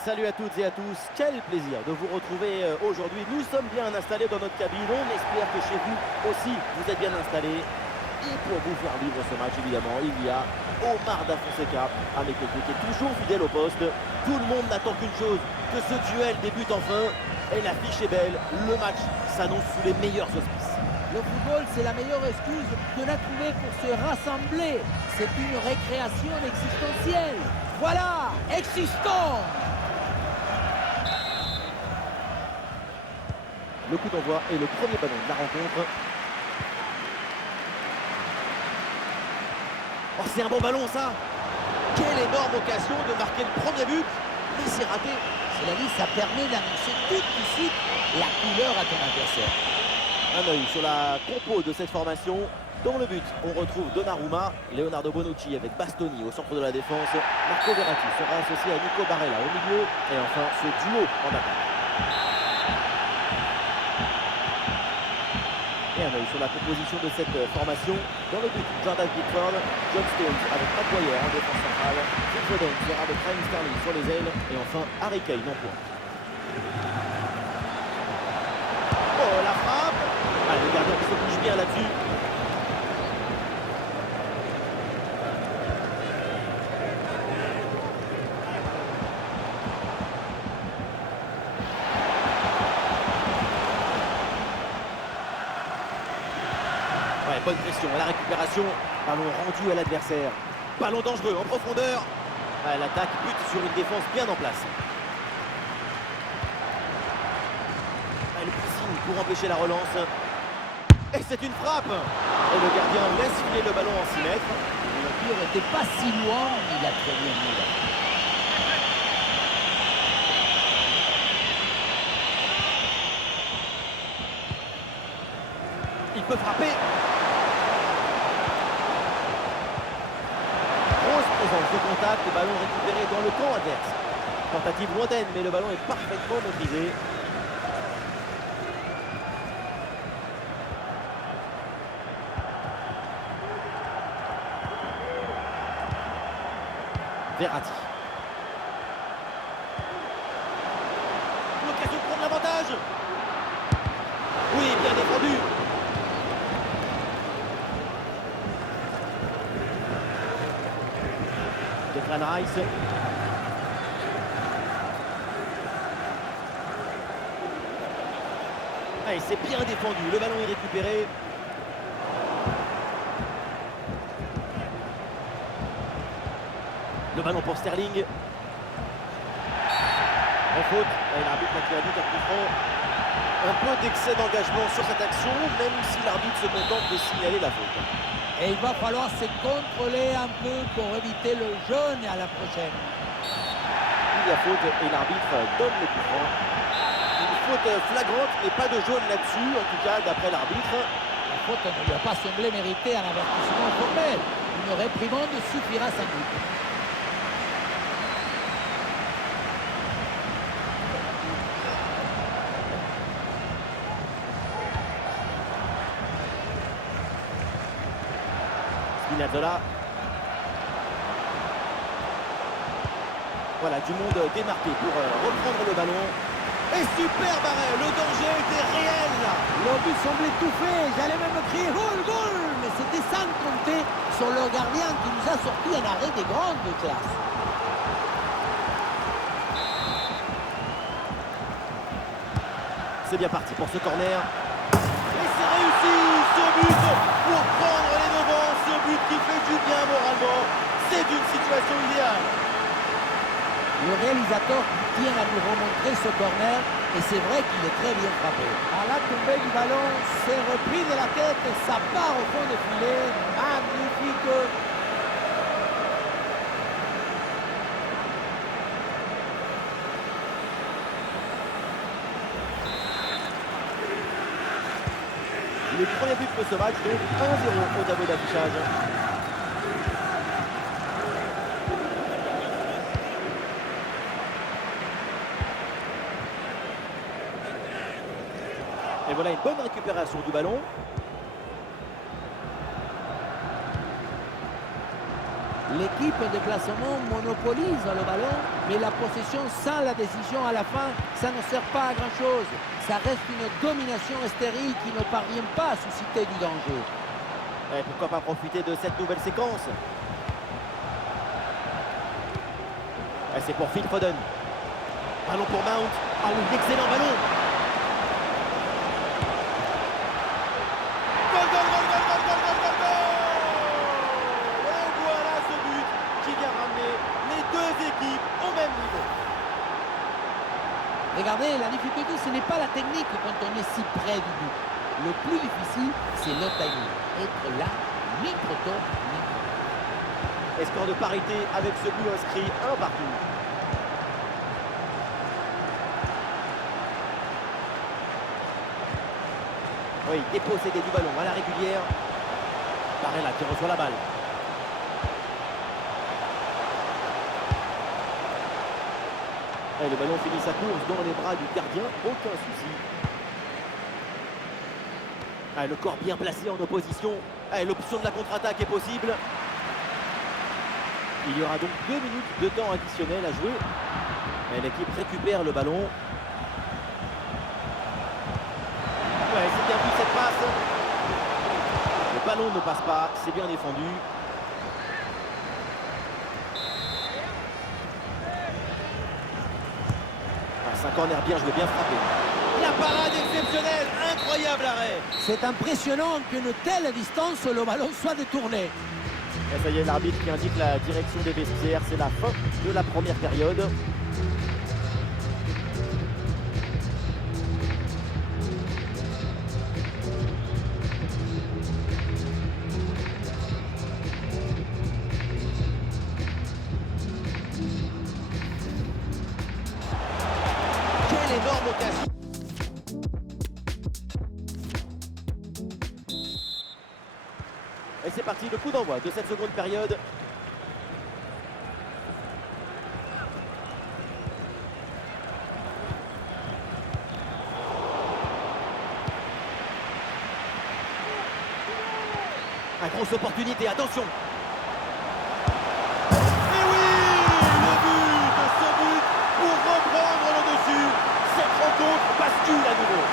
Salut à toutes et à tous, quel plaisir de vous retrouver aujourd'hui. Nous sommes bien installés dans notre cabine, on espère que chez vous aussi vous êtes bien installés. Et pour vous faire vivre ce match, évidemment, il y a Omar Da Fonseca à mes côtés qui est toujours fidèle au poste. Tout le monde n'attend qu'une chose, que ce duel débute enfin. Et l'affiche est belle, le match s'annonce sous les meilleurs auspices. Le football, c'est la meilleure excuse qu'on a trouvée pour se rassembler. C'est une récréation existentielle. Voilà, existons! Le coup d'envoi et le premier ballon de la rencontre. Oh, c'est un bon ballon ça! Quelle énorme occasion de marquer le premier but, mais c'est raté. Cela dit, ça permet d'annoncer tout de suite la couleur à ton adversaire. Un œil sur la compo de cette formation. Dans le but, on retrouve Donnarumma, Leonardo Bonucci avec Bastoni au centre de la défense. Marco Verratti sera associé à Nico Barella au milieu. Et enfin, ce duo en attaque. Et un œil sur la composition de cette formation. Dans le but, Jordan Pickford, John Stones avec Maguire en défense centrale. Phil Foden sera avec Raheem Sterling sur les ailes. Et enfin, Harry Kane en pointe. Oh, la frappe! Ah, le gardien qui se bouge bien là-dessus. Ouais, bonne pression, la récupération, ballon rendu à l'adversaire. Ballon dangereux en profondeur. Ouais, l'attaque bute sur une défense bien en place. Ouais, le pressing pour empêcher la relance. Et c'est une frappe. Et le gardien laisse filer le ballon en 6 mètres. Le tir n'était pas si loin, mais il a très bien mis là. Il peut frapper. Grosse présence de contact, le ballon récupéré dans le camp adverse. Tentative lointaine, mais le ballon est parfaitement maîtrisé. Verratti. L'occasion de prendre l'avantage. Oui, bien défendu. Declan Rice. Allez, c'est bien défendu. Le ballon est récupéré. Le ballon pour Sterling. En faute. Et l'arbitre a tiré un but à coup franc. Un peu d'excès d'engagement sur cette action, même si l'arbitre se contente de signaler la faute. Et il va falloir se contrôler un peu pour éviter le jaune à la prochaine. Il y a faute et l'arbitre donne le coup franc. Une faute flagrante et pas de jaune là-dessus, en tout cas d'après l'arbitre. La faute ne lui a pas semblé mériter un avertissement formel. Une réprimande suffira sans doute. Spinazzola. Voilà, du monde démarqué pour reprendre le ballon. Et super arrêt, le danger était réel là. Le but semblait tout fait, j'allais même crier goal, goal, mais c'était sans compter sur le gardien qui nous a sorti un arrêt des grandes classes. C'est bien parti pour ce corner. Et c'est réussi, ce but pour prendre les devants, ce but qui fait du bien moralement. C'est une situation idéale. Le réalisateur tient à nous remontrer ce corner et c'est vrai qu'il est très bien frappé. À la tombée du ballon, c'est repris de la tête, ça part au fond des filets, magnifique. Le premier but de ce match, donc 1-0 au tableau d'affichage. Et voilà une bonne récupération du ballon. L'équipe de déplacement monopolise le ballon, mais la possession sans la décision à la fin, ça ne sert pas à grand-chose. Ça reste une domination stérile qui ne parvient pas à susciter du danger. Et pourquoi pas profiter de cette nouvelle séquence. Et c'est pour Phil Foden. Ballon pour Mount. Ah oui, excellent ballon. Goal, goal, goal, goal, goal, goal, goal, goal, goal. Et voilà ce but qui vient ramener les deux équipes au même niveau. Regardez, la difficulté, ce n'est pas la technique quand on est si près du but. Le plus difficile, c'est le timing. Être là, ni trop tôt, ni trop tard. Et score de parité avec ce but inscrit, un partout. Oui, dépossédé du ballon à la régulière. Barella qui reçoit la balle. Et le ballon finit sa course dans les bras du gardien, aucun souci. Ah, le corps bien placé en opposition. Ah, l'option de la contre-attaque est possible. Il y aura donc 2 minutes de temps additionnel à jouer. Et l'équipe récupère le ballon. Ouais, c'est bien vu cette passe. Le ballon ne passe pas, c'est bien défendu. C'est un corner bien joué, bien frappé. La parade exceptionnelle, incroyable arrêt. C'est impressionnant qu'une telle distance, le ballon soit détourné. Et ça y est, l'arbitre qui indique la direction des vestiaires. C'est la fin de la première période. Quelle énorme occasion. Et c'est parti, le coup d'envoi de cette seconde période. Une grosse opportunité, attention. Et oui, le but, ce but pour reprendre le dessus. Cette rencontre bascule à nouveau.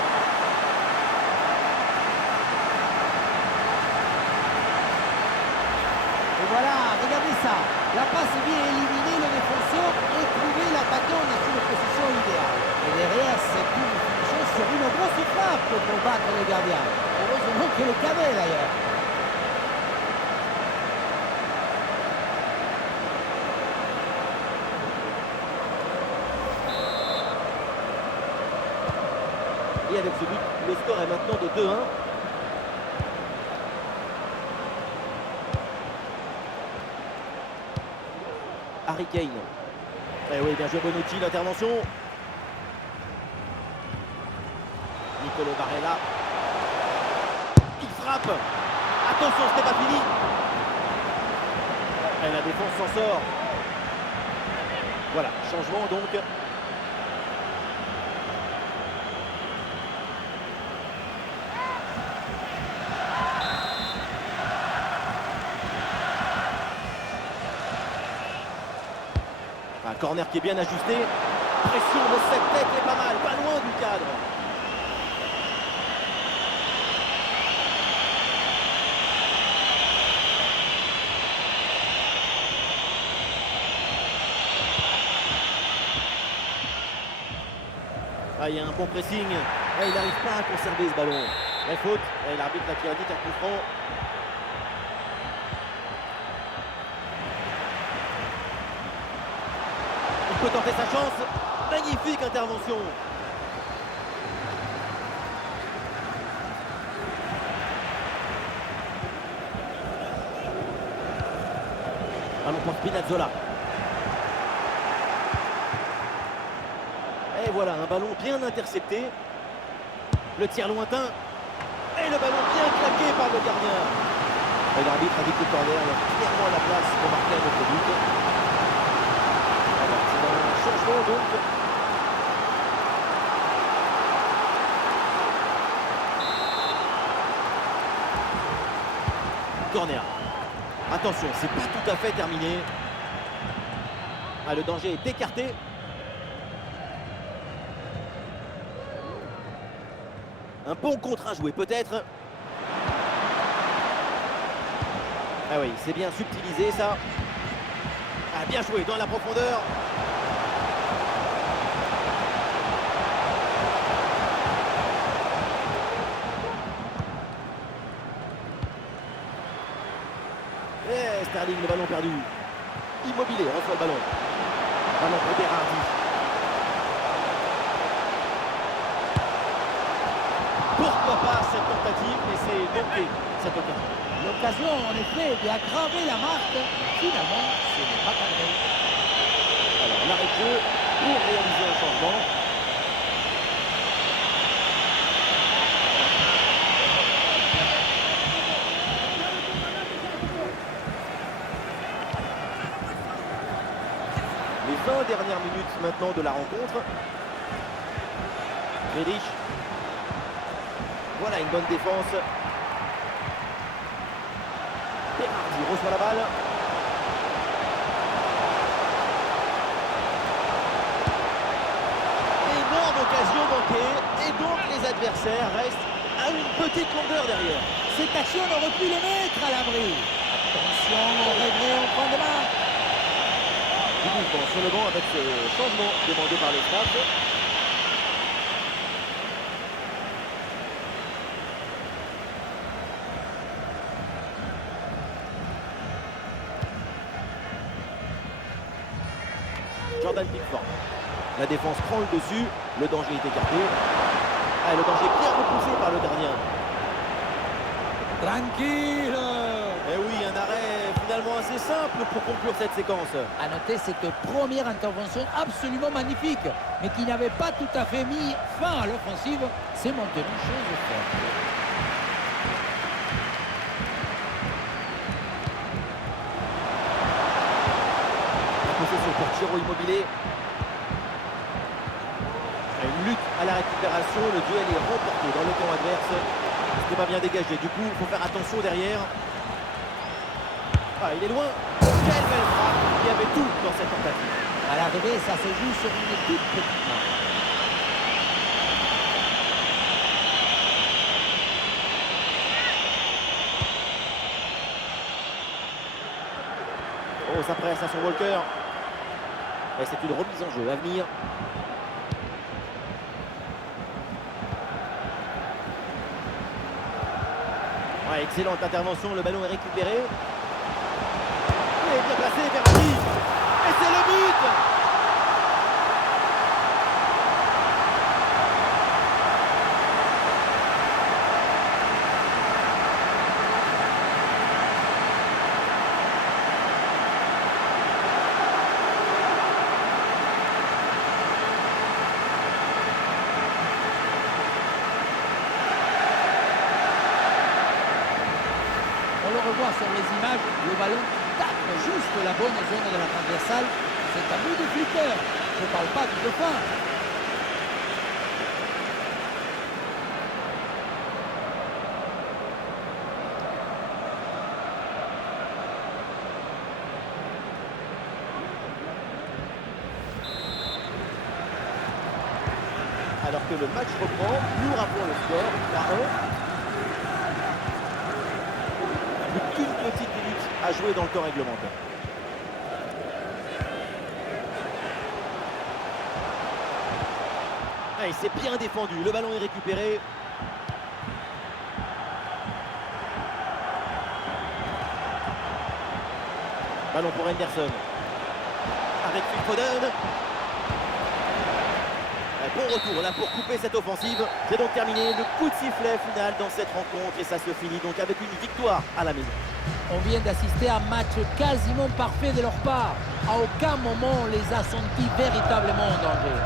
Et voilà, regardez ça. La passe vient éliminer le défenseur et trouver l'attaquant dans une position idéale. Et derrière, c'est une finition sur une grosse frappe pour battre le gardien. Heureusement que le cadre d'ailleurs. Et avec ce but, le score est maintenant de 2-1. Harry Kane. Eh oui, bien joué Bonucci, l'intervention. Nicolo Barella. Il frappe. Attention, ce n'est pas fini. Et la défense s'en sort. Voilà, changement donc. Un corner qui est bien ajusté. Pression de cette tête est pas mal, pas loin du cadre. Ah, il y a un bon pressing. Ah, il n'arrive pas à conserver ce ballon. La faute. Et l'arbitre là qui indique un coup franc. Il peut tenter sa chance. Magnifique intervention. Allons pour Spinazzola. Et voilà, un ballon bien intercepté. Le tir lointain. Et le ballon bien claqué par le gardien. Et l'arbitre a dit que le corner, il a clairement la place pour marquer un autre but. Alors, c'est un changement donc. Corner. Attention, c'est pas tout à fait terminé. Ah, le danger est écarté. Un bon contre à jouer peut-être. Ah oui, c'est bien subtilisé ça. Ah, bien joué dans la profondeur. Et Sterling, le ballon perdu. Immobilier, reçoit le ballon. Ballon pour Berardi. Pourquoi pas cette tentative, mais c'est manqué cette occasion. L'occasion, en effet, d'aggraver la marque. Finalement, ce n'est pas cadré. Alors, l'arrêt de jeu pour réaliser un changement. Les 20 dernières minutes maintenant de la rencontre. Grealish. Voilà une bonne défense. Berardi reçoit la balle. Énorme occasion manquée. Et donc les adversaires restent à une petite longueur derrière. Cette action aurait pu le mettre à l'abri. Attention, regret en point de marque. Du mouvement sur le banc avec ce changement demandé par le staff. Jordan Pickford. La défense prend le dessus. Le danger est écarté. Ah, le danger bien repoussé par le gardien. Tranquille. Et oui, un arrêt finalement assez simple pour conclure cette séquence. À noter cette première intervention absolument magnifique, mais qui n'avait pas tout à fait mis fin à l'offensive. C'est maintenu chose faite. Possession pour Ciro Immobile. Une lutte à la récupération. Le duel est remporté dans le camp adverse. C'était pas bien dégagé. Du coup, il faut faire attention derrière. Ah, il est loin. Quelle belle frappe. Il y avait tout dans cette tentative. À l'arrivée, ça se joue sur une toute petite main. Oh, ça presse à son Walker. Et c'est une remise en jeu à venir. Ouais, excellente intervention, le ballon est récupéré. Il est bien placé, Berardi. Et c'est le but. On le revoit sur les images, le ballon tape juste la bonne zone de la transversale. C'est un but de flipper. Je ne parle pas du dauphin. Alors que le match reprend, nous rappelons le score 3-1. Plus qu'une petite minute à jouer dans le temps réglementaire. Ah, il s'est bien défendu, le ballon est récupéré. Ballon pour Henderson. Avec Phil Foden. Bon retour là pour couper cette offensive. C'est donc terminé, le coup de sifflet final dans cette rencontre et ça se finit donc avec une victoire à la maison. On vient d'assister à un match quasiment parfait de leur part. À aucun moment on les a sentis véritablement en danger.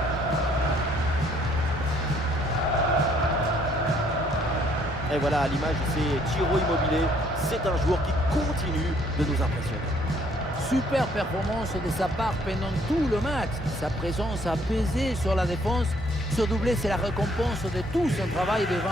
Et voilà, à l'image, c'est Ciro Immobile. C'est un joueur qui continue de nous impressionner. Super performance de sa part pendant tout le match. Sa présence a pesé sur la défense. Ce doublé, c'est la récompense de tout son travail devant.